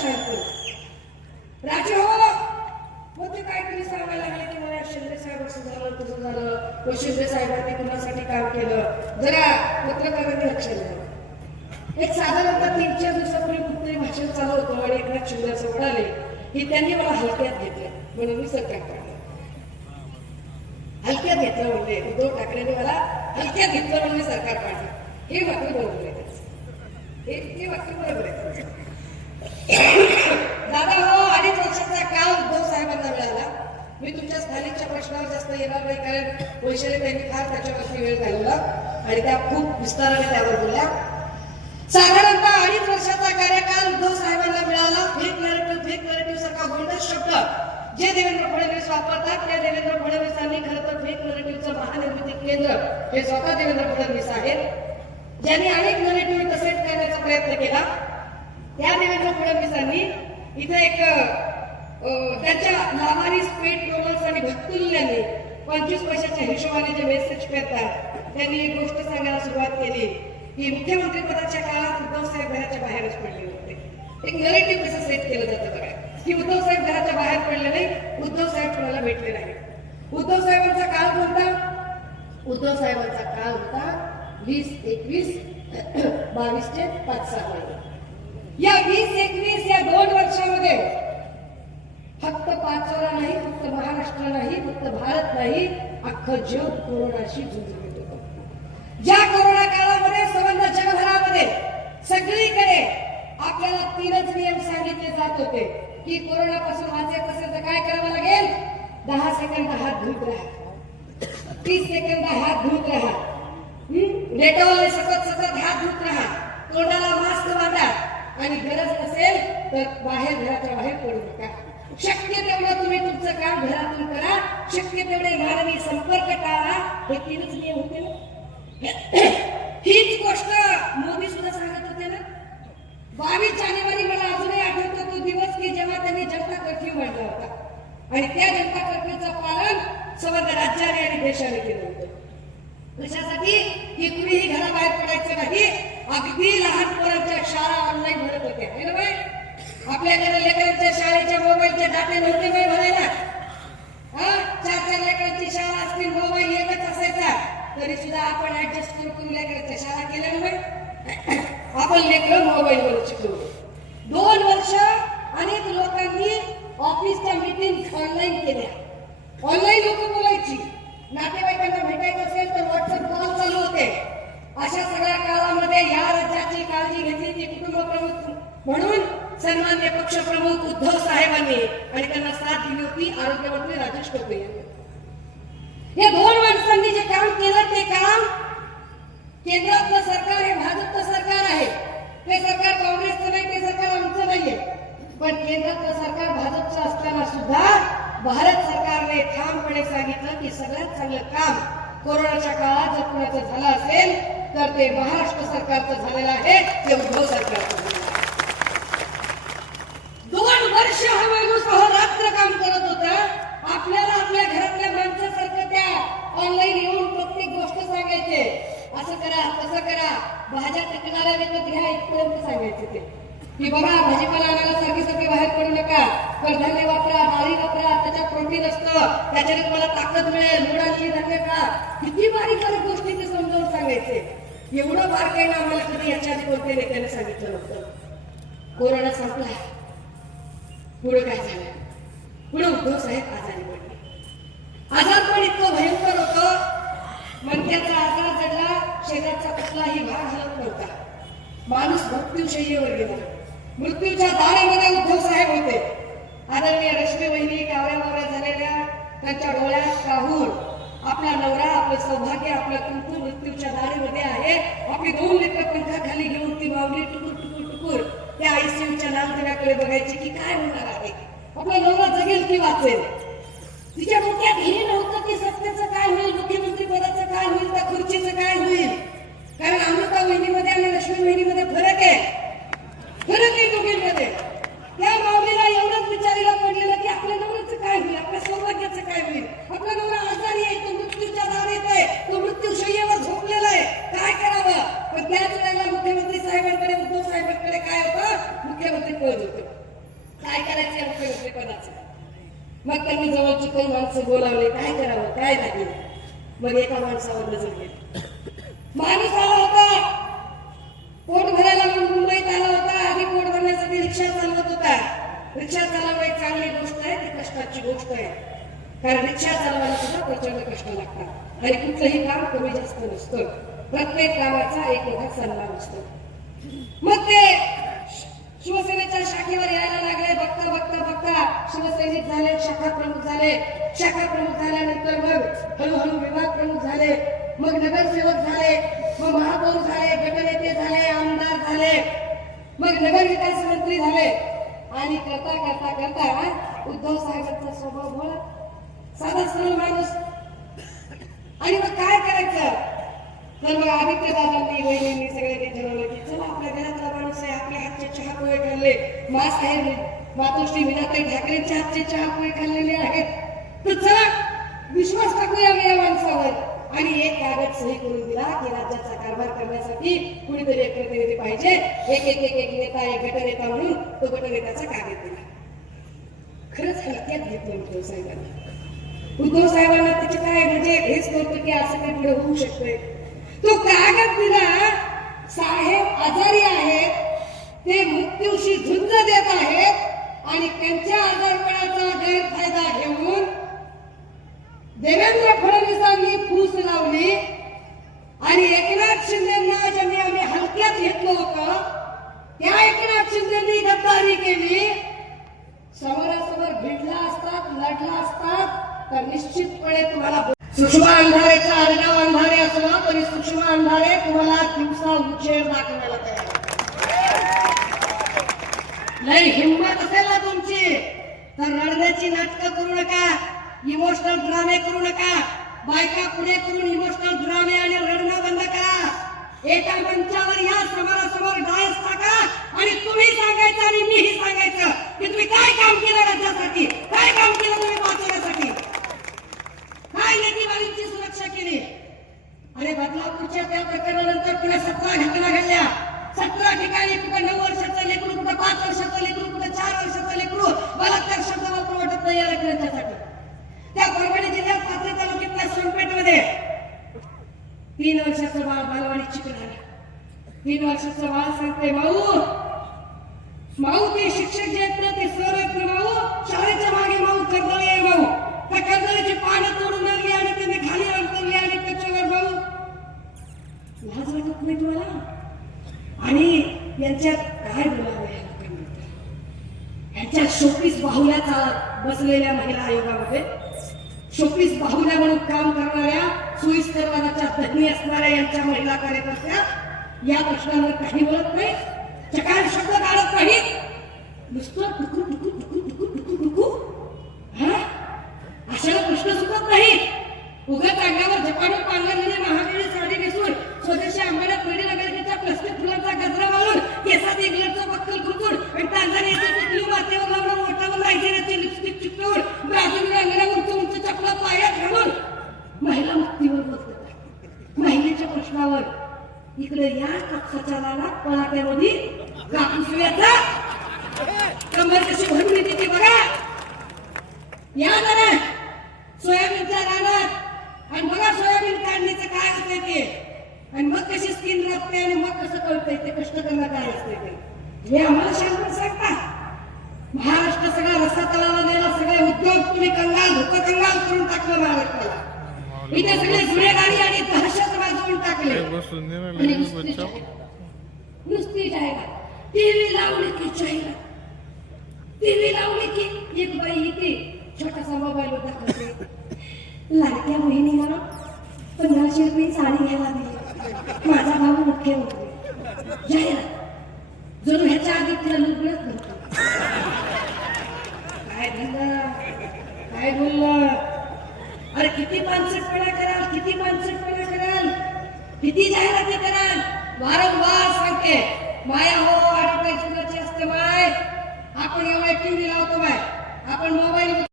शांत राजे हो मग ते काहीतरी सांगायला लागले की मला शिंदे साहेब असं झालं तसं झालं. व शिंदे साहेबांनी कुणासाठी काम केलं? जरा पत्रकारांनी लक्ष द्यावं एक साधारणतः तीन चार दिवसापूर्वी कुठतरी भाषण चालू होतं आणि एकनाथ शिंदे असं म्हणाले की त्यांनी मला हलक्यात घेतलं म्हणून मी सरकार काढलं. हलक्यात घेतलं म्हणजे उद्धव ठाकरेंनी मला हलक्यात घेतलं म्हणून मी सरकार काढलं. हे वाक्य बरोबर आहे. हे वाक्य बरोबर आहे. दादा हो अडीच वर्षाचा काळ उद्धव साहेबांना मिळाला? मी तुमच्या स्थानिकच्या प्रश्नावर जास्त येणार नाही कारण वैशाली त्यांनी फार त्याच्यावरती वेळ घालवला आणि त्या खूप विस्ताराने त्यावर बोलल्या. साधारणतः अडीच वर्षाचा कार्यकाल उद्धव साहेबांना मिळाला. फेक नॅरेटिव्ह फेक नॅरेटिव्ह सारखा गोंडस शब्द. जे देवेंद्र फडणवीस वापरतात त्या देवेंद्र फडणवीसांनी खरं तर फेक नॅरेटिव्हचं महानिर्मिती केंद्र हे स्वतः देवेंद्र फडणवीस आहेत. ज्यांनी अनेक नॅरेटिव्ह तसेच करण्याचा प्रयत्न केला. त्या देवेंद्र फडणवीसांनी इथे एक त्याच्या नावानी स्पीड डोनर्स आणि भक्तुल्यांनी पंचवीस वर्षाच्या हिशोबाने जे मेसेज करतात त्यांनी एक गोष्ट सांगायला सुरुवात केली. की मुख्यमंत्री पदाच्या काळात उद्धव साहेब घराच्या बाहेरच पडले होते. एक नरेटिव्ह कसं सेट केलं जातं बघा. की उद्धव साहेब घराच्या बाहेर पडले नाही उद्धव साहेब कोणाला भेटले नाही. उद्धव साहेबांचा काळ कोणता? उद्धव साहेबांचा काळ होता वीस एकवीस बावीस ते पाच सहा महिने या वीस एकवीस या दोन वर्षामध्ये फक्त पाचोरा नाही फक्त महाराष्ट्र नाही फक्त भारत नाही अख्खं जग कोरोनाशी झुंज होतं. ज्या कोरोना काळामध्ये संबंध जगभरामध्ये सगळीकडे आपल्याला तीनच नियम सांगितले जात होते की कोरोनापासून वाचायचं असेल तर काय करावं लागेल? दहा सेकंद हात धुत राहा. तीस सेकंद हात धुत राहा. डेटॉल सतत सतत हात धुत राहा. तोंडाला मास्क बांधा. आणि गरज असेल तर बाहेर घराच्या बाहेर पडू नका. शक्य तेवढं तुम्ही तुमचं काम घरातून करा. शक्य तेवढे मानवी संपर्क टाळा. हे तीनच नियम होते ना हीच गोष्ट मोदी सुद्धा सांगत होते ना बावीस जानेवारी मला अजूनही आठवतो तो दिवस की जेव्हा त्यांनी जनता कर्फ्यू मांडला होता आणि त्या जनता कर्फ्यूचं पालन संबंध राज्याने आणि देशाने केलं होतं कशासाठी की कुणीही घराबाहेर पडायचं नाही अगदी लहान पोरांच्या शाळा ऑनलाईन भरत होत्या है ना बाई? आपल्याकडे लेकरांच्या शाळेच्या मोबाईलचे दाते नव्हते काही भरायला हा? चार चार लेकरांची शाळा असतील मोबाईल एकच असायचा. तरी सुद्धा आपण ऍडजस्ट करून लेकरांच्या शाळा केल्या आपण लेकर मोबाईल लेकरं शिकलो. दोन वर्ष अनेक लोकांनी ऑफिसच्या मीटिंग ऑनलाईन केल्या. ऑनलाईन लोक बोलायची. नातेवाईकांना भेटायचं असेल तर व्हॉट्सअप कॉल चालू होते. अशा सगळ्या काळामध्ये या राज्याची काळजी घेतली ती कुटुंब प्रमुख म्हणून सन्मान्य पक्षप्रमुख उद्धव साहेबांनी आणि त्यांना साथ दिली होती. आरोग्यमंत्री राजेश टोपे यांनी. या दोन माणसांनी जे काम केलं ते काम केंद्रातलं सरकार हे भाजपचं सरकार आहे. ते सरकार काँग्रेसचं नाही ते सरकार आमचं नाहीये. पण केंद्रातलं सरकार भाजपचं असताना सुद्धा भारत सरकारने ठामपणे सांगितलं की सगळ्यात चांगलं काम कोरोनाच्या काळात जर कुणाचं झालं असेल तर ते महाराष्ट्र सरकारचं झालेलं आहे ते उद्धव सरकारचं झालेलं आहे. दोन वर्ष हा माणूस अहोरात्र काम करत होता आपल्याला आपल्या घरातल्या माणसासारखं त्या ऑनलाईन येऊन प्रत्येक गोष्ट सांगायचे. असं करा तसं करा. भाज्या टिकणाऱ्या विकत घ्या इथपर्यंत सांगायचे ते. की बघा भाजीपाला आणायला सारखी सारखी बाहेर पडू नका. कडधान्य वापरा डाळी वापरा त्याच्यात प्रोटीन असतं. त्याच्याने तुम्हाला ताकद मिळेल. मुळाची धान्य खा. किती बारीक बारीक गोष्टी ते समजावून सांगायचे. एवढं बारकाईनं आम्हाला कधी याच्या आधी कोणत्या नेत्याने सांगितलं नव्हतं. कोरोना संपला पुढे काय झालं? पुढे उद्धव साहेब आजारी. माणूस मृत्यूशय्येवर गेला. मृत्यूच्या दारामध्ये उद्धव साहेब होते. आदरणीय रश्मी वहिनी कावऱ्या मावऱ्या झालेल्या त्यांच्या डोळ्यात राहून आपला नवरा आपलं सौभाग्य आपलं कुंकू मृत्यूच्या दारीमध्ये आहे. आपली दोन लेकर पंखाखाली घेऊन ती माऊली टुकूर टुकूर टुकूर. त्या आयसीयूच्या लाल बघायची की काय होणार आहे. आपला नवरा जगेल की वाचेल? तिच्या डोक्यात हे नव्हतं की सत्तेचं काय होईल मुख्यमंत्री पदाचं काय होईल त्या खुर्चीचं काय होईल कारण अमृता वहिनीमध्ये आणि लक्ष्मी वहिनीमध्ये फरक आहे फरक आहे दोघींमध्ये त्या माऊलीला एवढंच विचारीला पडलेलं की आपल्या नवऱ्याचं काय होईल आपल्या सौभाग्याचं काय होईल आपला नवरा आजारी आहे तो मृत्यूच्या दारीत आहे तो मृत्यू शय्येवर झोपलेला आहे काय करावं पण त्याच वेळेला मुख्यमंत्री साहेबांकडे उद्धव साहेबांकडे काय होतं मुख्यमंत्री पद होतं काय करायचं या मुख्यमंत्री पदाचं मग त्यांनी जवळची काही माणसं बोलावले काय करावं काय नाही. मग एका माणसावर नजर गेली माणूस आला होता. पोट भरायला म्हणून मुंबईत आला होता. आधी पोट भरण्यासाठी रिक्षा चालवत होता. रिक्षा चालवणं एक चांगली गोष्ट आहे ती कष्टाची गोष्ट आहे. कारण रिक्षा चालवायला सुद्धा प्रचंड कष्ट लागतात. आणि कुठलंही काम कमी जास्त नसतं. प्रत्येक कामाचा एक मोठा सल्ला असतो. मग ते शिवसेनेच्या शाखेवर यायला लागले. बघता बघता बघता शिवसैनिक झाले शाखा प्रमुख झाले. शाखा प्रमुख झाल्यानंतर मग हळूहळू विभाग प्रमुख झाले. मग नगरसेवक झाले. मग महापौर झाले गटनेते झाले आमदार झाले. मग नगर विकास मंत्री झाले. आणि करता करता करता उद्धव साहेबांचा स्वभाव बोला साधा सरळ माणूस आणि मग काय करायचं तर मग आदित्य दादांनी वहिनींनी सगळ्यांनी ठरवलं. की चला आपल्या घरातला माणूस आहे आपल्या हातचे चहा पोहे खाल्ले. मा साहेब मातोश्री मीनाताई ठाकरेंच्या हातचे चहा पोहे खाल्लेले आहेत. तर चला विश्वास टाकूया मी या माणसावर. आणि एक कागद सही करून दिला की राज्याचा कारभार करण्यासाठी कुणीतरी एक प्रतिनिधी पाहिजे. एक एक एक एक नेता एक गटनेता म्हणून तो गटनेत्याचा कागद दिला. खरंच हलक्यात घेतलं उद्धव साहेबांना. उद्धव साहेबांना त्याचे काय म्हणजे हेच करतो की असं काही पुढे होऊ शकतंय. तो कागद दिला साहेब आजारी आहेत ते मृत्यूशी झुंज देत आहेत आणि त्यांच्या आजारपणाचा गैरफायदा घेऊन देवेंद्र फडणवीसांनी फूस लावली आणि एकनाथ शिंदेना ज्यांनी आम्ही हलक्यात घेतलं होतं त्या एकनाथ शिंदेनी गद्दारी केली. समोरासमोर भिडला असतात लढला असतात तर निश्चितपणे तुम्हाला सुषमा अंधारेचा आडनाव अंधारे असलं तरी सुषमा अंधारे तुम्हाला दिवसा उच्चेर दाखवायला तयार नाही हिंमत असेल ना तुमची? तर रडण्याची नाटकं करू नका इमोशनल ड्रामे करू नका बायका पुढे करून इमोशनल ड्रामे आणि रडणं बंद करा. एका मंचावर या समोरासमोर डायस टाका आणि तुम्ही सांगायचं आणि मीही सांगायचं की तुम्ही काय काम केलं राज्यासाठी? काय काम केलं तुम्ही वाचवण्यासाठी काय सुरक्षा केली. अरे बदलापूरच्या त्या प्रकरणानंतर पुन्हा सतरा घटना घडल्या. सतरा ठिकाणी कुठं नऊ वर्षाचं लेकरू कुठं पाच वर्षाचं लेकरू कुठं चार वर्षाचं लेकरू बलात्कार शब्द वापरू वाटत नाही या ग्रंथासाठी त्या परभणी जिल्ह्यात पात्र तालुक्यातल्या सोनपेठमध्ये तीन वर्षाचं बाळ बालवाडी चिकन तीन वर्षाचं बाळ सांगते भाऊ माऊ ते शिक्षक जे आहेत ना ते सर आहेत ना माऊ. शाळेच्या मागे माऊ कर्दळी आहे माऊ. त्या कर्दळीची पानं तोडून आणली आणि त्यांनी खाली अंतरली आणि त्याच्यावर भाऊ लाज वाटत नाही तुम्हाला? आणि यांच्यात काय बोलावं या यांच्या शोपीस बाहुल्याचा बसलेल्या महिला आयोगामध्ये शोपीस बाहुल्या म्हणून काम करणाऱ्या सुईस्तरवादाच्या धनी असणाऱ्या यांच्या महिला कार्यकर्त्या या प्रश्नावर काही बोलत नाही. चकार शब्द काढत नाही नुसतं टुकू टुकू टुकू टुकू टुकू टुकू अशाला कृष्ण सुटत नाही उगाच अंगावर जपानून पांघरलेली महावीर साडी नेसून स्वदेशी आंबाड्यात पेढी नगरच्या प्लास्टिक फुलांचा गजरा वाळून केसात एक लटचं बक्कल खुरकून आणि टांझानियाची टिकली मातेवर लावून मोठावर नायजेरियाची लिपस्टिक चिकटवून ब्राझील अंगण्या उंच उंच चपला पायात घालून महिला मुक्तीवर बोलतात महिलेच्या प्रश्नावर. इकडे या कक्षाचाराला रानात पळाट्यामध्ये कापूस वेचा कंबर कशी भरून येते ती बघा. या जरा. सोयाबीनच्या रानात. आणि बघा सोयाबीन काढणीचं काय होतंय ते. आणि मग कशी स्किन राहते आणि मग कसं कळतंय ते कष्ट करणं काय असतंय ते. हे आम्हाला शांत सांगता. महाराष्ट्र सगळा रस्ता तळाला नेला सगळे उद्योग तुम्ही कंगाल धुकं कंगाल करून टाकलं महाराष्ट्राला. इथे सगळे गुन्हेगारी आणि दहशत वाजवून टाकले. नुसती जाहिरात. टीव्ही लावली की जाहिरात. टीव्ही लावली की एक बाई येते छोटासा मोबाईल दाखवते लाडक्या बहिणीला पंधराशे रुपये साडी घ्यायला दिली. माझा भाऊ मुख्यमंत्री जाहिरात. जणू ह्याच्या आधी तिला लुगडच नव्हतं. काय झालं काय बोललं? अरे किती पानसटपणा कराल किती पानसटपणा कराल? किती जाहिराती कराल? वारंवार सांगते. माया हो ऍडव्हर्टाइजमेंटची असते माय. आपण एवढे टीव्ही लावतो माय. आपण मोबाईल